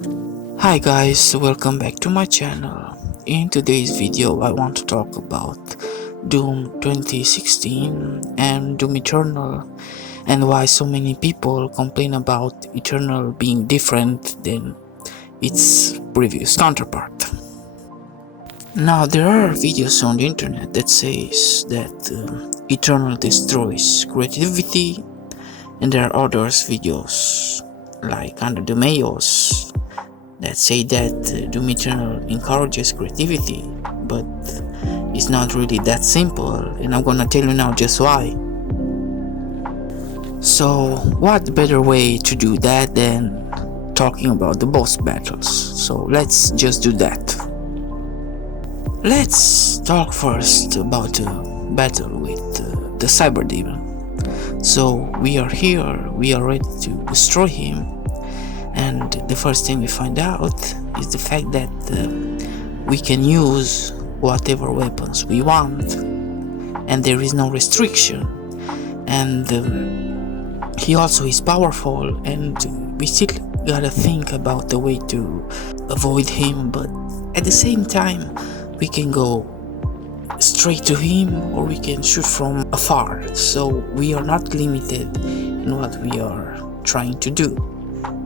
Hi guys, welcome back to my channel. In today's video I want to talk about Doom 2016 and Doom Eternal and why so many people complain about Eternal being different than its previous counterpart. Now there are videos on the internet that says that Eternal destroys creativity, and there are others videos like Under the Mayos that say that Doom Eternal encourages creativity, but it's not really that simple, and I'm gonna tell you now just why. So what better way to do that than talking about the boss battles? So let's just do that. Let's talk first about the battle with the Cyber Demon. So we are here, we are ready to destroy him, and the first thing we find out is the fact that we can use whatever weapons we want and there is no restriction, and he also is powerful, and we still gotta think about the way to avoid him, but at the same time we can go straight to him or we can shoot from afar, so we are not limited in what we are trying to do.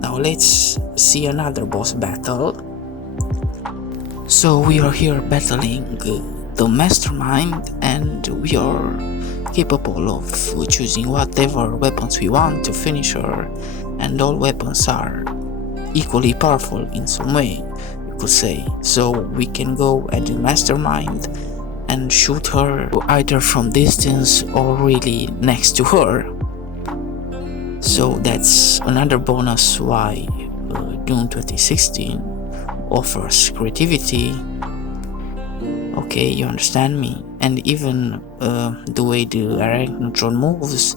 Now let's see another boss battle. So we are here battling the Mastermind, and we are capable of choosing whatever weapons we want to finish her, and all weapons are equally powerful in some way, you could say. So we can go at the Mastermind and shoot her either from distance or really next to her. So that's another bonus why Doom 2016 offers creativity. Okay, you understand me? And even the way the Arachnotron moves,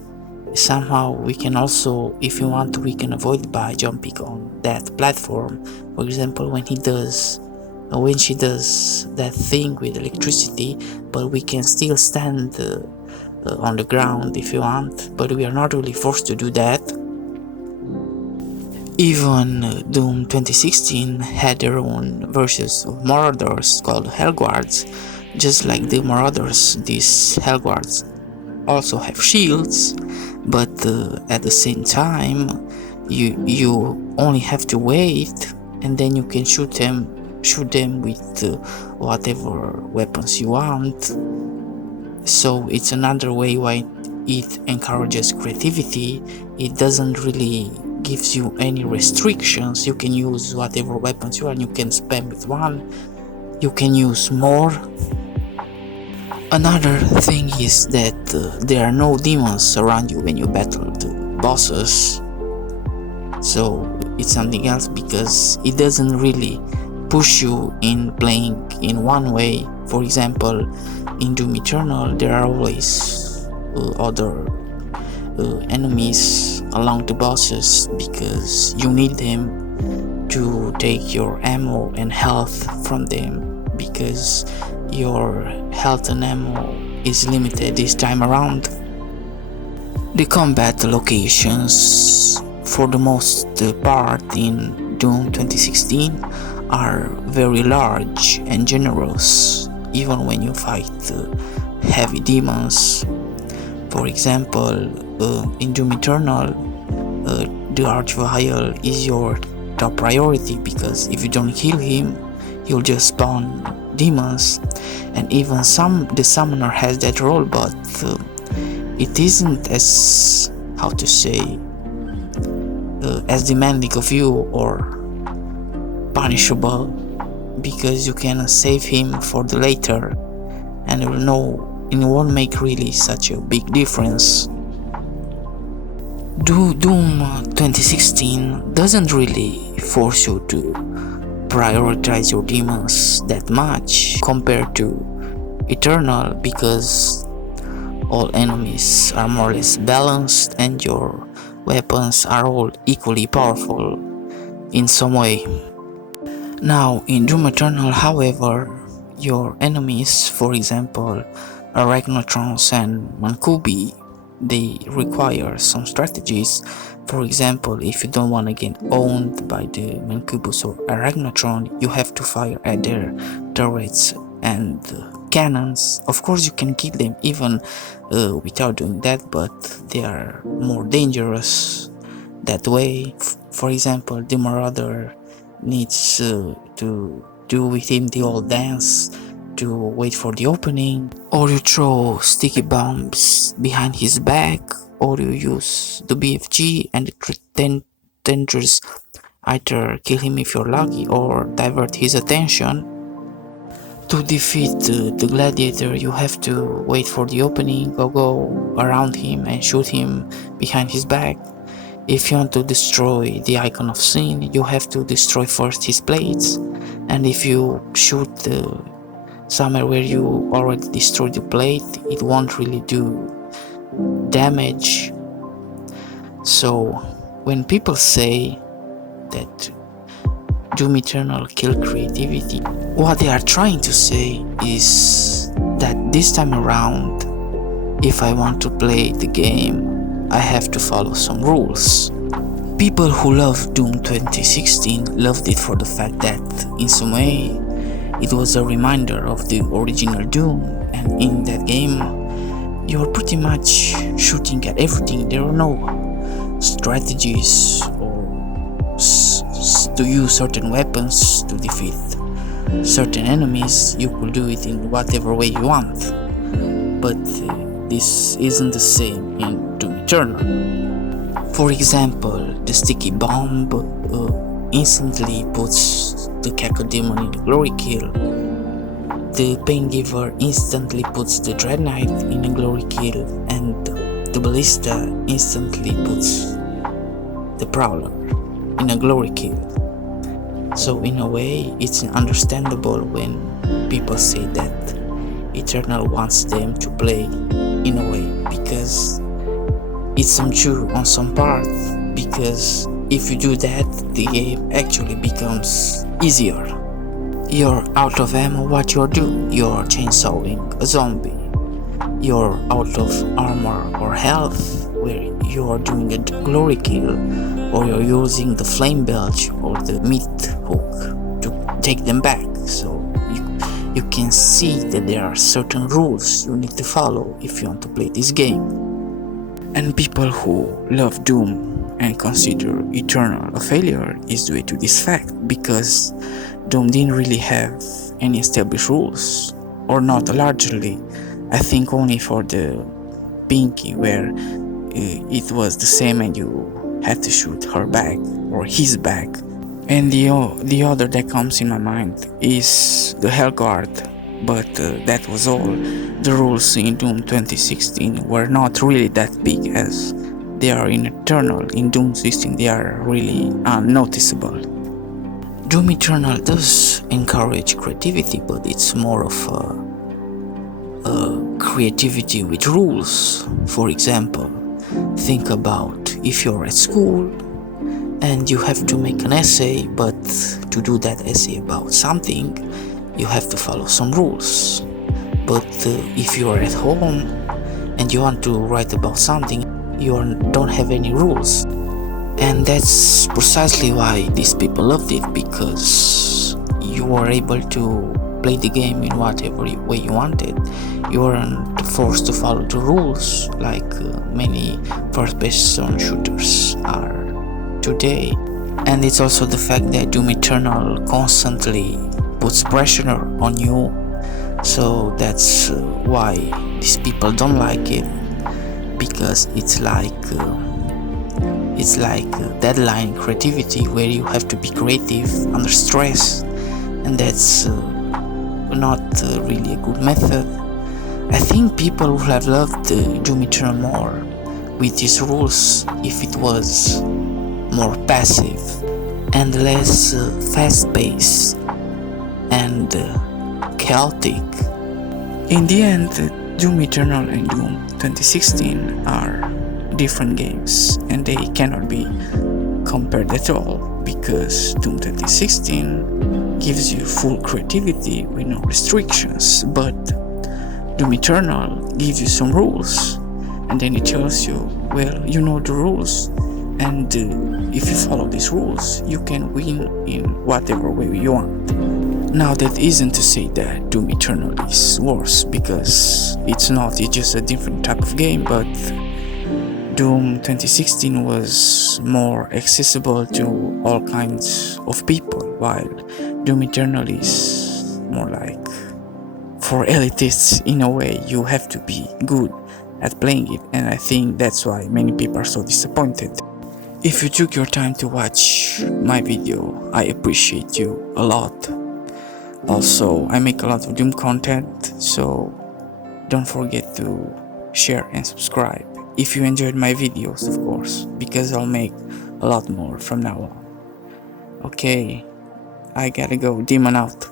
somehow we can also, if we want to, we can avoid by jumping on that platform. For example, when she does that thing with electricity, but we can still stand on the ground if you want, but we are not really forced to do that. Even Doom 2016 had their own versions of Marauders called Hellguards. Just like the Marauders, these Hellguards also have shields, but at the same time you only have to wait, and then you can shoot them with whatever weapons you want. So it's another way why it encourages creativity. It doesn't really gives you any restrictions. You can use whatever weapons you want, you can spam with one, you can use more. Another thing is that there are no demons around you when you battle the bosses, so it's something else because it doesn't really push you in playing in one way. For example, in Doom Eternal there are always other enemies along the bosses because you need them to take your ammo and health from them, because your health and ammo is limited this time around. The combat locations for the most part in Doom 2016 are very large and generous, even when you fight heavy demons. For example, in Doom Eternal, the Archvile is your top priority, because if you don't kill him, he'll just spawn demons, and even the summoner has that role, but it isn't as, how to say, as demanding of you or punishable, because you can save him for the later, and you know it won't make really such a big difference. Doom 2016 doesn't really force you to prioritize your demons that much compared to Eternal, because all enemies are more or less balanced and your weapons are all equally powerful in some way. Now in Doom Eternal, however, your enemies, for example Arachnotrons and Mancubi, they require some strategies. For example, if you don't want to get owned by the Mancubus or Arachnotron, you have to fire at their turrets and cannons. Of course, you can kill them even without doing that, but they are more dangerous that way. For example, the Marauder needs to do with him the old dance to wait for the opening, or you throw sticky bombs behind his back, or you use the BFG and the tenders either kill him if you're lucky or divert his attention. To defeat the gladiator, you have to wait for the opening or go around him and shoot him behind his back. If you want to destroy the Icon of Sin, you have to destroy first his plates, and if you shoot somewhere where you already destroyed the plate, it won't really do damage. So when people say that Doom Eternal kill creativity, what they are trying to say is that this time around, if I want to play the game, I have to follow some rules. People who love Doom 2016 loved it for the fact that, in some way, it was a reminder of the original Doom, and in that game, you're pretty much shooting at everything. There are no strategies or to use certain weapons to defeat certain enemies. You could do it in whatever way you want, but this isn't the same in Doom Eternal. For example, the sticky bomb instantly puts the Cacodemon in a glory kill. The Paingiver instantly puts the Dread Knight in a glory kill, and the Ballista instantly puts the Prowler in a glory kill. So in a way, it's understandable when people say that Eternal wants them to play in a way, because it's untrue on some part, because if you do that, the game actually becomes easier. You're out of ammo, what you're doing? You're chainsawing a zombie. You're out of armor or health, where you're doing a glory kill, or you're using the flame belch or the meat hook to take them back. So you can see that there are certain rules you need to follow if you want to play this game. And people who love Doom and consider Eternal a failure is due to this fact, because Doom didn't really have any established rules, or not largely. I think only for the Pinky, where it was the same and you had to shoot her back or his back. And the other that comes in my mind is the Hellguard, but that was all. The rules in Doom 2016 were not really that big as they are in Eternal. In Doom 16 they are really unnoticeable. Doom Eternal does encourage creativity, but it's more of a creativity with rules. For example, think about if you're at school and you have to make an essay, but to do that essay about something, you have to follow some rules. But if you are at home and you want to write about something, you don't have any rules. And that's precisely why these people loved it, because you were able to play the game in whatever way you wanted. You weren't forced to follow the rules like many first-person shooters are today. And it's also the fact that Doom Eternal constantly puts pressure on you, so that's why these people don't like it, because it's like deadline creativity, where you have to be creative under stress, and that's not really a good method. I think people would have loved Doom Eternal more with these rules if it was more passive and less fast-paced and chaotic. In the end, Doom Eternal and Doom 2016 are different games, and they cannot be compared at all, because Doom 2016 gives you full creativity with no restrictions, but Doom Eternal gives you some rules, and and then it tells you, well, you know the rules, and if you follow these rules, you can win in whatever way you want. Now, that isn't to say that Doom Eternal is worse, because it's not, it's just a different type of game, but Doom 2016 was more accessible to all kinds of people, while Doom Eternal is more like for elitists in a way. You have to be good at playing it, and I think that's why many people are so disappointed. If you took your time to watch my video, I appreciate you a lot. Also, I make a lot of Doom content, so don't forget to share and subscribe if you enjoyed my videos, of course, because I'll make a lot more from now on. Okay, I gotta go. Demon out.